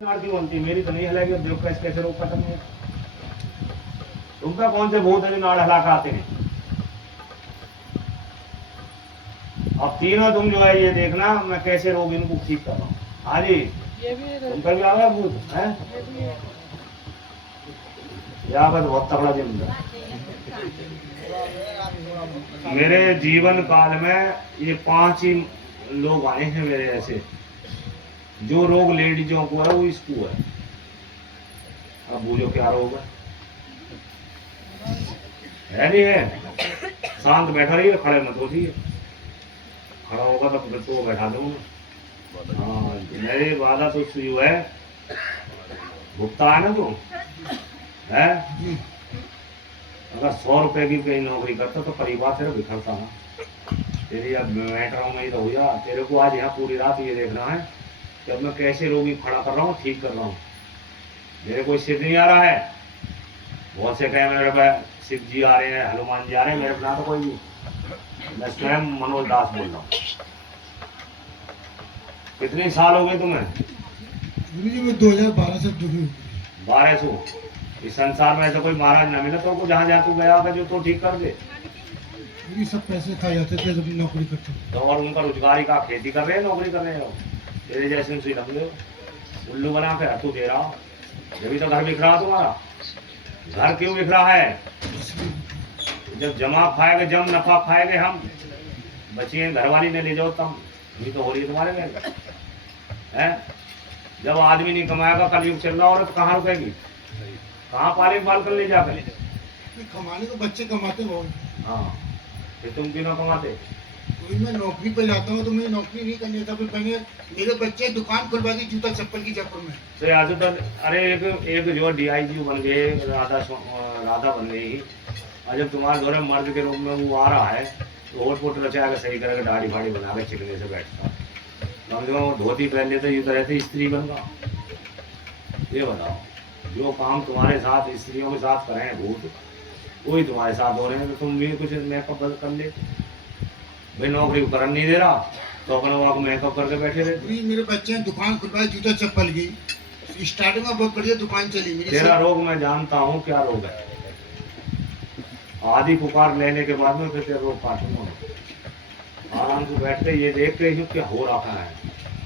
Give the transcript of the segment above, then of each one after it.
की बनती मेरी तो नहीं हिलाएगी। देखो कैसे कैसे रोक खत्म है। तुमका कौन से भूत है जो नाड़ हिला के आते हैं? अब तीनों तुम जो है ये देखना मैं कैसे रोग इनको ठीक कर रहा हूँ। हाँ जी, तुमका भी आ गया भूत है? यहाँ पर बहुत तगड़ा जिम है। मेरे जीवन काल में ये 5 ही लोग आए हैं मेरे ऐसे, जो रोग लेडीजों को है वो इसको है। अब बोलो क्या रोग है नहीं है? शांत बैठा रहिए, खड़े मत होइए। खड़ा होगा तो बैठा दूंगा। हाँ, मेरी वादा तो यू है, भुगता है ना तू है? अगर 100 रुपए की कहीं नौकरी करता तो परिवार तेरा बिखरता ना। तेरी अब मैटरों में ही तो हुआ। तेरे को आज यहाँ पूरी रात ये देखना है कि अब मैं कैसे रोगी खड़ा कर रहा हूँ, ठीक कर रहा हूँ। मेरे कोई सिद्ध नहीं आ रहा है। बहुत से कहे मेरे पे शिव जी आ रहे हैं, हनुमान जी आ रहे हैं, मेरे अपना तो कोई नहीं। मैं स्वयं मनोज दास बोल रहा हूँ। कितने साल हो गए तुम्हें? 2012 से जुड़ी हूँ। 1200। इस संसार में ऐसा कोई महाराज न मिला तो जहाँ जहाँ तू गया था जो तो ठीक कर दे। मेरी सब पैसे खा जाते थे जब नौकरी करते थे। तो और उनका रोजगारी का खेती कर रहे हैं, नौकरी कर रहे हैं। तेरे जैसे उनसे लगे उल्लू बना के तू दे रहा हो। जब तो घर बिख रहा तुम्हारा। घर क्यों बिख रहा है? जब जमा खाएंगे, जम नफा खाएंगे हम, बचिए घरवाली ने ले जाओ तब। ये तो हो रही है तुम्हारे में है। जब आदमी नहीं कमाएगा, कलयुग चल रहा, औरत कहाँ रुकेगी? कहाँ पाले बाल कर ले जाकर? कमाने को बच्चे कमाते बहुत। हाँ, फिर तुम क्यों ना कमाते? कोई मैं नौकरी पे जाता हूँ तो मुझे नौकरी नहीं करनी था। फिर मैंने मेरे बच्चे दुकान खुलवा दी जूता चप्पल की जयपुर में। तो आज तक अरे एक जो DIG बन गए, राधा बन गई। और जब तुम्हारे दौरे मर्द के रूप में वो आ रहा है तो होट पोट रचा के सही करके दाढ़ी फाड़ी बना के चिकने से बैठता। कम से कम वो धोती पहन लेते, ये तो रहते स्त्री बन गया। ये बताओ, जो काम तुम्हारे साथ स्त्रियों के साथ करें भूत, वही तुम्हारे साथ हो रहे हैं। तो तुम भी कुछ मेकअप कर ले। भाई नौकरी को करन नहीं दे रहा तो अपने वहाँ मेकअप करके बैठे रहे। मेरे बच्चे हैं दुकान खुलवाई जूता चप्पल की। स्टार्टिंग में बहुत बढ़िया दुकान चली मेरी। तेरा रोग मैं जानता हूँ क्या रोग है। आदि पुकार लेने के बाद में फिर तेरा रोग काटूंगा। आराम से बैठते ये देख के क्या हो रहा है,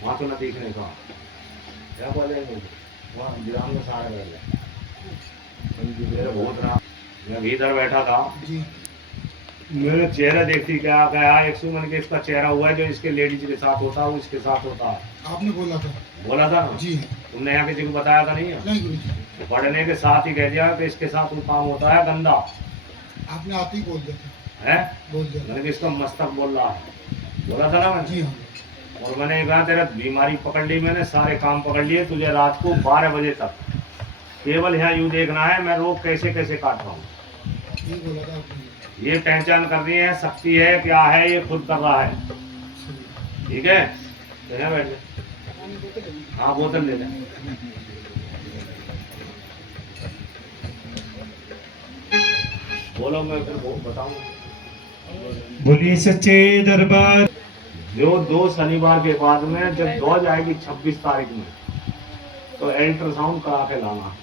वहाँ तो न देखने का क्या बोले वहाँ विराम में सारे मेरे बहुत रहा। मैं भी इधर बैठा था जी। मेरे चेहरा देखती क्या क्या 100 मन के इसका चेहरा हुआ है जो इसके लेडीज के साथ होता है वो इसके साथ होता है। आपने बोला था? बोला था ना जी। तुमने यहाँ किसी को बताया था? नहीं है? नहीं गुरुजी। पढ़ने के साथ ही कह दिया कि इसके साथ वो काम होता है गंदा। आपने आप ही बोल दिया था। है बोल दिया मैंने इसका मस्तक बोल रहा है, बोला था ना मैंने। जी हाँ। और मैंने कहा तेरा बीमारी पकड़ ली, मैंने सारे काम पकड़ लिए। तुझे रात को 12 बजे तक केवल यहाँ यूँ देखना है मैं रोग कैसे कैसे काट रहा हूँ। ये बोला था आपने। ये पहचान करनी है, शक्ति है क्या है, ये खुद कर रहा है। ठीक है, तो यहाँ बैठ जाए। हाँ बोतल ले लें। बोलो मैं फिर बताऊंगा। बोलिए सच्चे दरबार। जो 2 शनिवार के बाद में जब 2 जाएगी 26 तारीख में तो अल्ट्रासाउंड करा के लाना।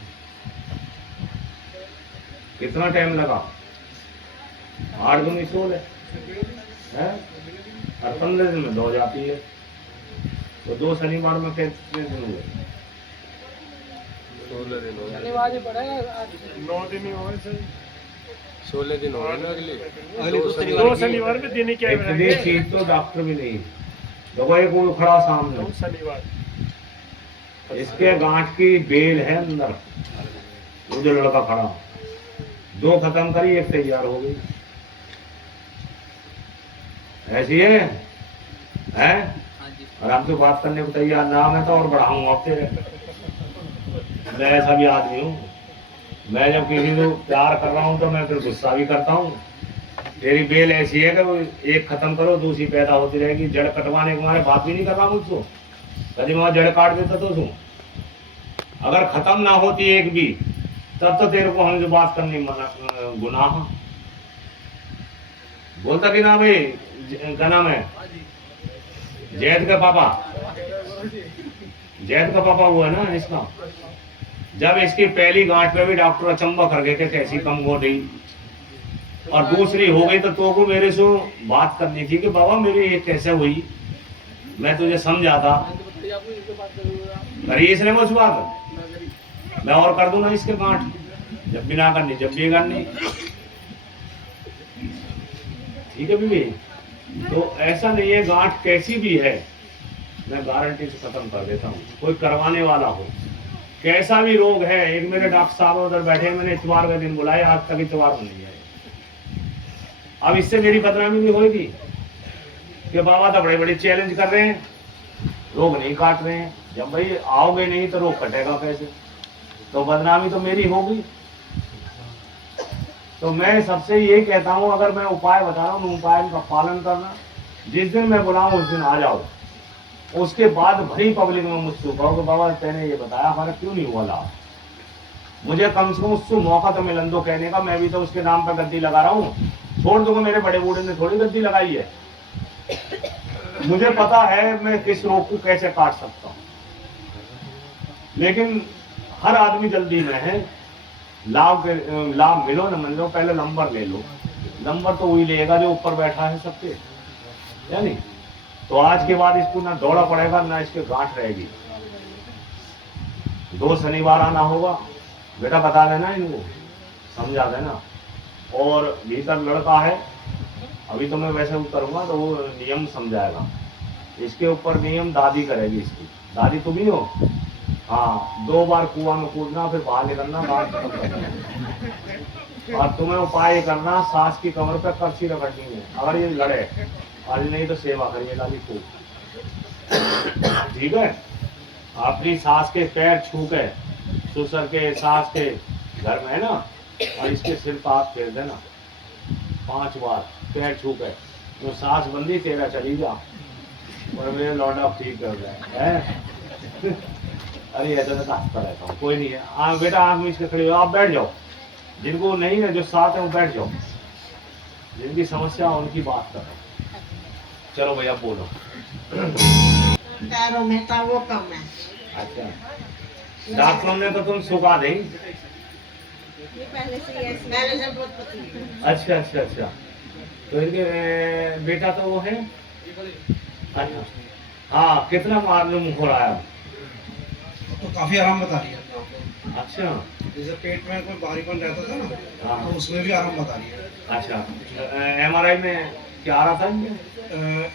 कितना टाइम लगा? 8 दूनी 16 है और 15 दिन में 2 जाती है। तो 2 शनिवार में कितने दिन हुए? 16 दिन हो शनिवार ही पड़ेगा। 9 दिन ही हुए सही। 16 दिन हो गए ना अगले 2 शनिवार में देने क्या इतनी चीज तो डॉक्टर भी नहीं। देखो एक वो खड़ा सामने, शनिवार इसके गांठ की बेल है अंदर। वो जो लड़का खड़ा 2 खत्म करी, 1 तैयार हो गई। ऐसी है और हमसे बात करने को तैयार ना मैं तो और बढ़ाऊंगा अब तेरे। मैं ऐसा भी आदमी हूँ। मैं जब किसी को प्यार कर रहा हूँ तो मैं फिर गुस्सा भी करता हूँ। तेरी बेल ऐसी है कि वो एक खत्म करो दूसरी पैदा होती रहेगी। जड़ कटवाने के मारे बात भी नहीं कर रहा मुझको। कभी वहां जड़ काट देता तो तू अगर खत्म ना होती एक भी तब तो तेरे को हमसे बात करनी गुनाह। बोलता कि ना भाई क्या नाम है? जैद के पापा जैद का पापा हुआ ना इसका। जब इसकी पहली गांठ पे भी डॉक्टर अचंबा कर गए कि कैसी कम हो रही, और दूसरी हो गई तो को मेरे से बात करनी थी कि बाबा मेरी ये कैसे हुई, मैं तुझे समझाता। करी इसने मुझ बात, मैं और कर दूं ना इसके गांठ, जब भी ना करनी जब भी करनी। ठीक है बीबी। तो ऐसा नहीं है, गांठ कैसी भी है मैं गारंटी से खत्म कर देता हूँ। कोई करवाने वाला हो, कैसा भी रोग है। एक मेरे डॉक्टर साहब उधर बैठे, मैंने इतवार का दिन बुलाया, आज तक इतवार को नहीं आए। अब इससे मेरी बदनामी भी होगी कि बाबा तो बड़े बड़े चैलेंज कर रहे हैं, रोग नहीं काट रहे हैं। जब भाई आओगे नहीं तो रोग कटेगा कैसे, तो बदनामी तो मेरी होगी। तो मैं सबसे ये कहता हूँ, अगर मैं उपाय बता रहा हूँ, उपाय का पालन करना। जिस दिन मैं बुलाऊं उस दिन आ जाओ। उसके बाद भरी पब्लिक में मुझसे कहो कि बाबा तेने ये बताया, हमारा क्यों नहीं हुआ लाभ। मुझे कम से कम उससे मौका तो मिलन दो कहने का। मैं भी तो उसके नाम पर गद्दी लगा रहा हूँ, छोड़ दूंगा। मेरे बड़े बूढ़े ने थोड़ी गद्दी लगाई है। मुझे पता है मैं किस रोग को कैसे काट सकता हूँ। लेकिन हर आदमी जल्दी में है। लाभ मिलो न मिलो, पहले नंबर ले लो। नंबर तो वही लेगा जो ऊपर बैठा है सबके, यानी। तो आज के बाद इसको ना दौड़ा पड़ेगा ना इसके गांठ रहेगी। 2 शनिवार आना होगा, बेटा बता देना इनको, समझा देना। और भीतर लड़का है, अभी तो मैं वैसे उतरूंगा तो वो नियम समझाएगा। इसके ऊपर नियम दादी करेगी इसकी। दादी तुम ही हो? हाँ, 2 बार कुआं में कूदना, फिर बाहर निकलना, बाहर खत्म करना। और तुम्हें उपाय करना, सास की कमर पर कर्सी रगड़नी है। अगर ये लड़े आज नहीं तो सेवा करिए दादी को, ठीक है। अपनी सास के पैर छू के, ससुर के सास के घर में है ना, और इसके सिर पर हाथ फेर देना 5 बार पैर छू के। तो सास बंदी तेरा चली जा, और मेरे लौंडा ठीक कर रहे। अरे ऐसा तो हंसता रहता हूँ, कोई नहीं है। बेटा आँख मीच के खड़े हो, आप बैठ जाओ। जिनको नहीं है, जो साथ है वो बैठ जाओ। जिनकी समस्या है उनकी बात करो। चलो भैया बोलो। पैरों में था वो कम है। अच्छा, डॉक्टरों ने तो तुम सुखा दें। ये पहले से बहुत पतली है। अच्छा अच्छा अच्छा। तो इनके बेटा तो वो है। अच्छा, हाँ, कितना मालूम हो रहा है? तो काफी आराम बता रही है। अच्छा, जैसे पेट में कोई भारीपन रहता था ना, हाँ, तो उसमें भी आराम बता रही है। अच्छा। MRI में क्या आ रहा था इनके?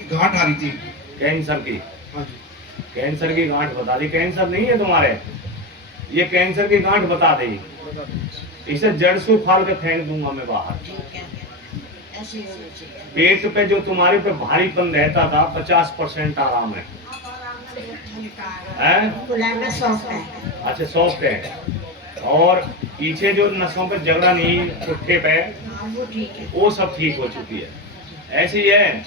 गांठ आ रही थी। कैंसर की? हाँ जी। कैंसर की गांठ बता दी। कैंसर नहीं है तुम्हारे, ये कैंसर की गांठ बता दी। इसे जड़ से उखाड़ के फेंक दूंगा मैं बाहर। ठीक है, ऐसे ही होना चाहिए। पेट पे जो तुम्हारे पे भारीपन रहता था 50% आराम है। खुला में सॉफ्ट है। अच्छा, सॉफ्ट है। और पीछे जो नसों पे जगड़ा नहीं, पुट्ठे पे, हाँ, वो ठीक है। वो सब ठीक हो चुकी है। ऐसे ही है।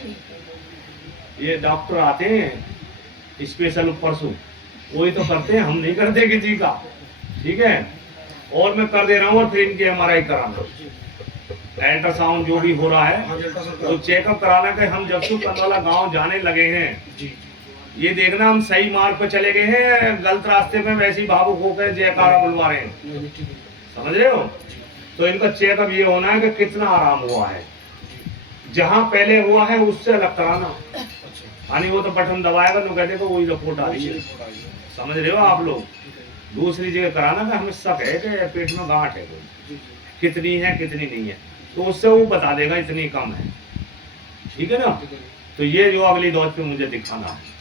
ये डॉक्टर आते हैं स्पेशल परसों, वही तो करते हैं, हम नहीं करते किसी का, ठीक है। और मैं कर दे रहा हूँ, और फिर इनकी MRI करा दो, अल्ट्रासाउंड जो भी हो रहा है तो चेकअप कराना। कि हम जब से कंदौला गांव जाने लगे हैं, ये देखना हम सही मार्ग पे चले गए हैं, गलत रास्ते में वैसे ही भावुक होकर जयकारा बुलवा रहे हैं, समझ रहे हो। तो इनका चेकअप ये होना है कि कितना आराम हुआ है। जहां पहले हुआ है उससे अलग कराना, यानी वो तो बटन दबाएगा तो कहते तो वही रिपोर्ट आ रही है, समझ रहे हो आप लोग। दूसरी जगह कराना कि हमें शक है कि पेट में गांठ है, कोई कितनी है कितनी नहीं है, तो उससे वो बता देगा इतनी कम है, ठीक है ना। तो ये जो अगली डोज पे मुझे दिखाना है,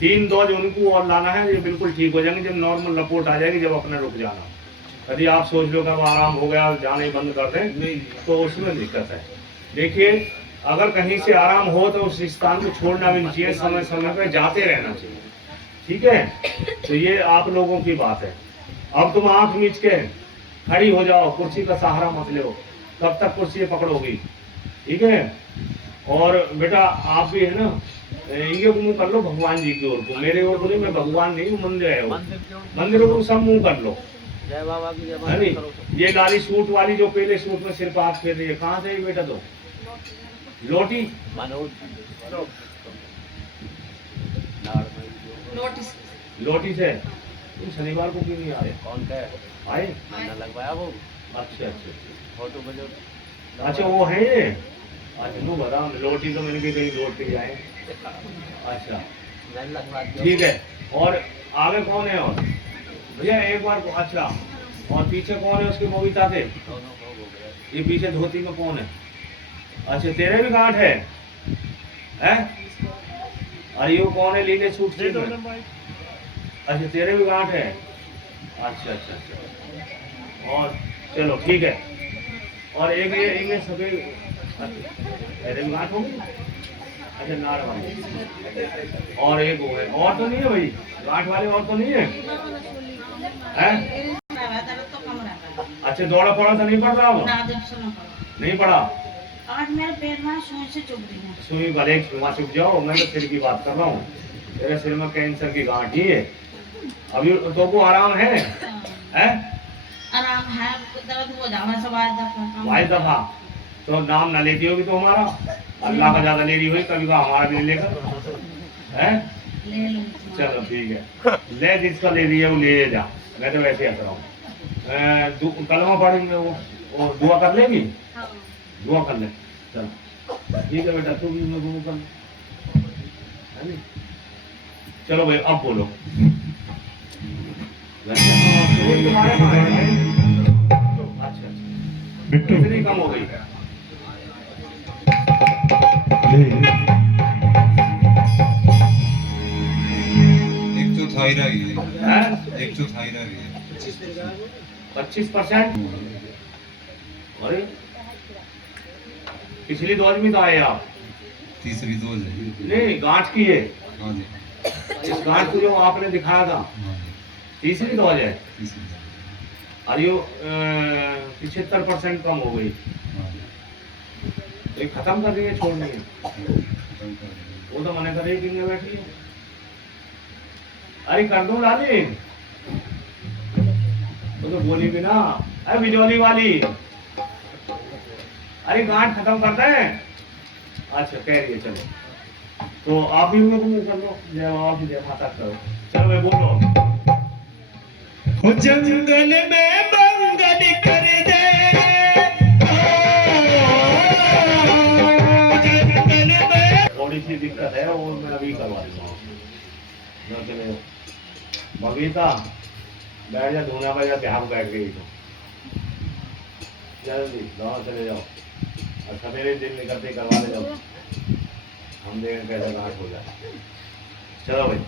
3 डोज उनको और लाना है, ये बिल्कुल ठीक हो जाएंगे। जब नॉर्मल रिपोर्ट आ जाएगी, जब अपने रुक जाना। यदि आप सोच लो कि अब आराम हो गया, जाना ही बंद कर दें, तो उसमें दिक्कत है। देखिए, अगर कहीं से आराम हो तो उस स्थान को छोड़ना भी नहीं चाहिए, समय समय पर जाते रहना चाहिए, ठीक है। तो ये आप लोगों की बात है। अब तुम आंख मीच के खड़ी हो जाओ, कुर्सी का सहारा मत लो, तब तक कुर्सी पकड़ोगी, ठीक है। और बेटा आप भी है ना, ये मुंह कर लो भगवान जी की ओर को, मेरे ओर को नहीं, मैं भगवान नहीं हूँ, मंदिर है वो, मंदिर को सब मुंह कर लो, जय बाबा की जय। है नहीं। ये लाली सूट वाली जो पहले सूट में सिर पर हाथ फेर रही है, कहाँ से बेटा? तो लोटी नोटिस लोटी से तुम शनिवार को क्यों नहीं आए? कौन का है? आए? महीना लगवाया वो अच्छा अच्छा फोटो बजे अच्छा वो है ये। अच्छा तू बता, लोटी तो मैंने कहीं लोट के आए। अच्छा मैंने लगवा दिया ठीक है। और आगे कौन है? और भैया एक बार अच्छा, और पीछे कौन है उसके मोहिता थे? दोनों को हो गया ये पीछे धोती में कौन है? अच्छा तेरे भी गांठ है हैं? अरे ये कौन है लीले सूट दे दो में? ना भाई। अच्छा तेरे भी गांठ है। अच्छा अच्छा अच्छा और चलो ठीक है। और एक ये इनमें सभी तेरे भी गांठ होगी। अच्छा नाड़ वाली और एक वो है, और तो नहीं है भाई गांठ वाले, और तो नहीं है हैं? तो कम रहता है। अच्छा दौड़ा पड़ा तो नहीं पड़ रहा वो? ना जब सुनो पड़ा। नहीं पड़ा। आज मेरे पैर में सुई से चुभ रही है। सुई भले छुआ चुप जाओ, मैं तो सिर की बात कर रहा हूँ। तेरे सिर में कैंसर की गांठ ही है। अभी तो को आराम है हैं? आराम है, दर्द हो जावा सब आज दफा। भाई दफा तो नाम ना लेती होगी तो हमारा अल्लाह का ज्यादा ले रही हुई, कभी का हमारा भी लेकर हैं? ले लो। चलो ठीक है, ले जिसका ले लिया वो ले जा, मैं तो वैसे हंस रहा हूँ। कलमा पढ़ेंगे वो दुआ कर लेगी, हाँ। दुआ कर ले। चलो ठीक है बेटा, तू भी मैं दुआ कर ले, है नी? चलो भाई अब बोलो। वैसे तुम्हारे कहाँ है भाई? अच्छा अच्छा कितनी कम हो गई? एक तो थायराइड है, हैं? एक तो थायराइड है। 25%? अरे पिछली डोज में तो आए आप। तीसरी डोज है। नहीं गांठ की है, हाँ जी, इस गांठ को जो आपने दिखाया था हाँ जी, तीसरी डोज है। तीसरी डोज, और ये 75% कम हो गई। हाँ जी, तो ये खत्म कर रही है, छोड़नी है? खत्म कर देंगे। वो तो मना कर रही है कि नहीं बैठी है। अरे कर दो लाली, वो तो बोली भी ना। अरे बिजौली वाली, अरे गांठ खत्म करते हैं। अच्छा कह रही है, चलो तो आप भी उनको कर लो, जय बाबा की जय माता करो। चलो भाई बोलो। हो जंगल में मंगल कर दे, जंगल में। थोड़ी सी दिक्कत है वो मैं अभी करवा देता हूँ। मैं चले बबीता बैठ जा, धोना पर जा, बिहार बैठ गई तो जल्दी दोनों चले जाओ और सवेरे दिन निकलते करवा ले जाओ, हम देखें कैसा गांठ हो जाए। चलो भाई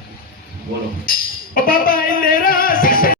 बोलो। ओ बाबा मेरा